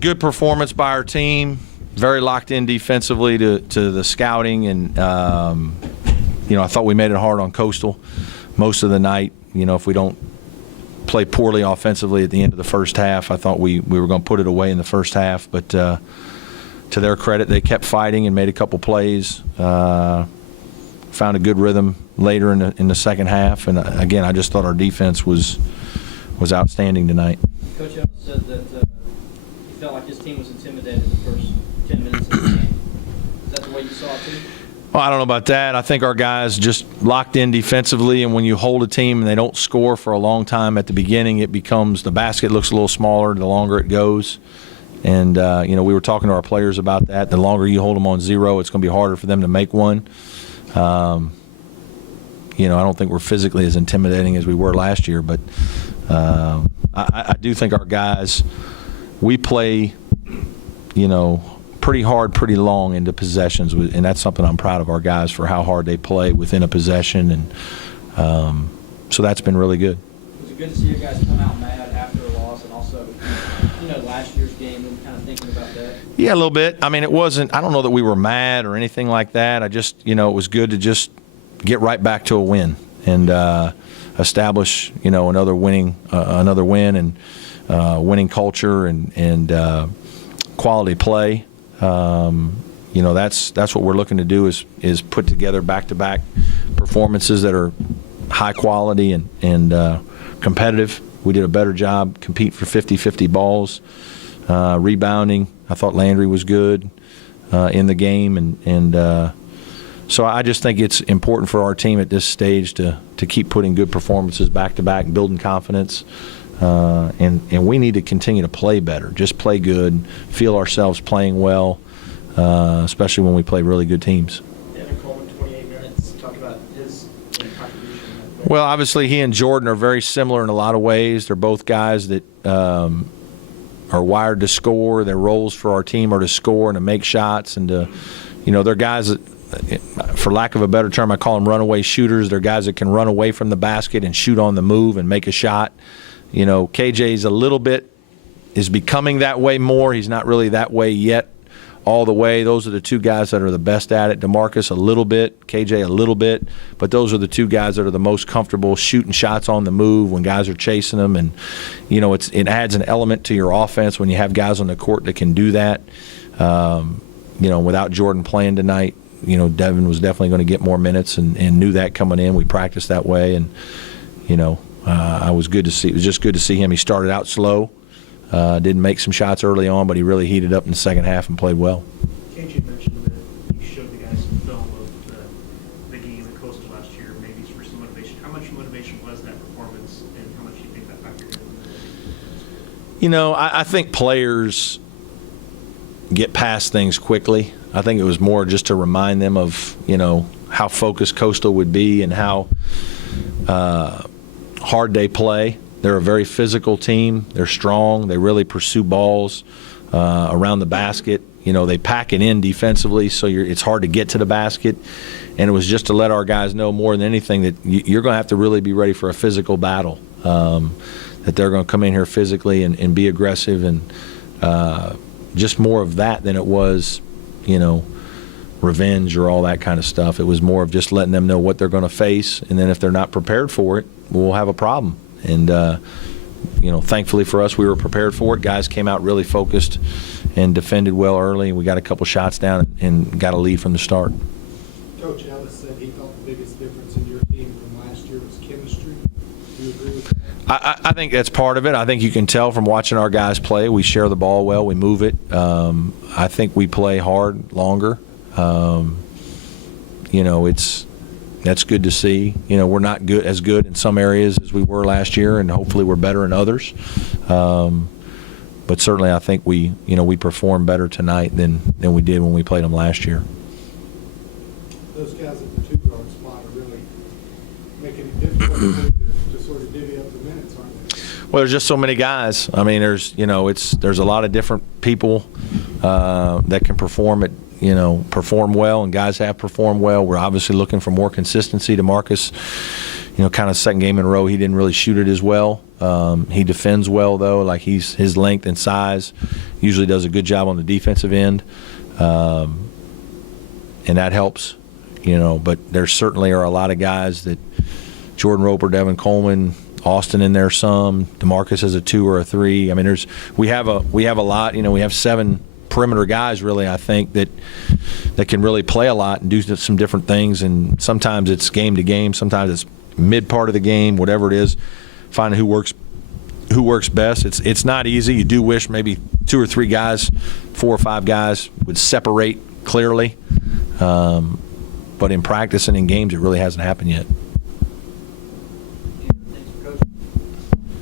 Good performance by our team. Very locked in defensively to the scouting, and I thought we made it hard on Coastal most of the night. If we don't play poorly offensively at the end of the first half, I thought we were going to put it away in the first half. But to their credit, they kept fighting and made a couple plays. Found a good rhythm later in the second half, and again, I just thought our defense was outstanding tonight. Coach Evans said that he felt like his team was intimidated the first 10 minutes of the game. Is that the way you saw it too? Well, I don't know about that. I think our guys just locked in defensively, and when you hold a team and they don't score for a long time at the beginning, it becomes the basket looks a little smaller the longer it goes. And, we were talking to our players about that. The longer you hold them on zero, it's going to be harder for them to make one. I don't think we're physically as intimidating as we were last year, but I do think our guys, we play, pretty hard, pretty long into possessions, and that's something I'm proud of our guys for how hard they play within a possession, and so that's been really good. Was it good to see you guys come out mad after a loss, and also, last year's game and kind of thinking about that? Yeah, a little bit. I mean, I don't know that we were mad or anything like that. I just, it was good to just get right back to a win and establish, another win and winning culture and quality play. That's what we're looking to do is put together back-to-back performances that are high quality and competitive. We did a better job compete for 50-50 balls, rebounding. I thought Landry was good in the game, and so I just think it's important for our team at this stage to keep putting good performances back-to-back, building confidence. And we need to continue to play better, just play good, feel ourselves playing well, especially when we play really good teams. Devin Coleman, 28 minutes. Talk about his contribution. Well, obviously he and Jordan are very similar in a lot of ways. They're both guys that are wired to score. Their roles for our team are to score and to make shots and to, they're guys that, for lack of a better term, I call them runaway shooters. They're guys that can run away from the basket and shoot on the move and make a shot. KJ's is becoming that way more. He's not really that way yet all the way. Those are the two guys that are the best at it. DeMarcus a little bit, KJ a little bit, but those are the two guys that are the most comfortable shooting shots on the move when guys are chasing them. And, it adds an element to your offense when you have guys on the court that can do that. Without Jordan playing tonight, Devin was definitely going to get more minutes and knew that coming in. We practiced that way, and, I was good to see. It was just good to see him. He started out slow, didn't make some shots early on, but he really heated up in the second half and played well. KJ mentioned that you showed the guys some film of the game at Coastal last year, maybe for some motivation. How much motivation was that performance, and how much do you think that factored in? I think players get past things quickly. I think it was more just to remind them of, how focused Coastal would be and how hard they play. They're a very physical team. They're strong. They really pursue balls around the basket. They pack it in defensively, so it's hard to get to the basket. And it was just to let our guys know more than anything that you're going to have to really be ready for a physical battle, that they're going to come in here physically and be aggressive, and just more of that than it was, revenge or all that kind of stuff. It was more of just letting them know what they're going to face, and then if they're not prepared for it, we'll have a problem. And thankfully for us, we were prepared for it. Guys came out really focused and defended well early, and we got a couple shots down and got a lead from the start. Coach Ellis said he thought the biggest difference in your team from last year was chemistry. Do you agree with that? I think that's part of it. I think you can tell from watching our guys play. We share the ball well. We move it. I think we play hard, longer. That's good to see. We're not as good in some areas as we were last year, and hopefully we're better in others. But certainly I think we performed better tonight than we did when we played them last year. Those guys at the two-guard spot are really making it difficult to sort of divvy up the minutes, aren't they? Well, there's just so many guys. I mean, there's a lot of different people that can perform well, and guys have performed well. We're obviously looking for more consistency. DeMarcus, kind of second game in a row, he didn't really shoot it as well. He defends well, though. Like, his length and size usually does a good job on the defensive end. And that helps, but there certainly are a lot of guys that Jordan Roper, Devin Coleman, Austin in there some, DeMarcus as a 2 or a 3. I mean, we have a lot. We have 7 perimeter guys, really, I think, that can really play a lot and do some different things. And sometimes it's game to game, sometimes it's mid part of the game, whatever it is, finding who works best. It's not easy. You do wish maybe 2 or 3 guys, 4 or 5 guys would separate clearly. But in practice and in games, it really hasn't happened yet.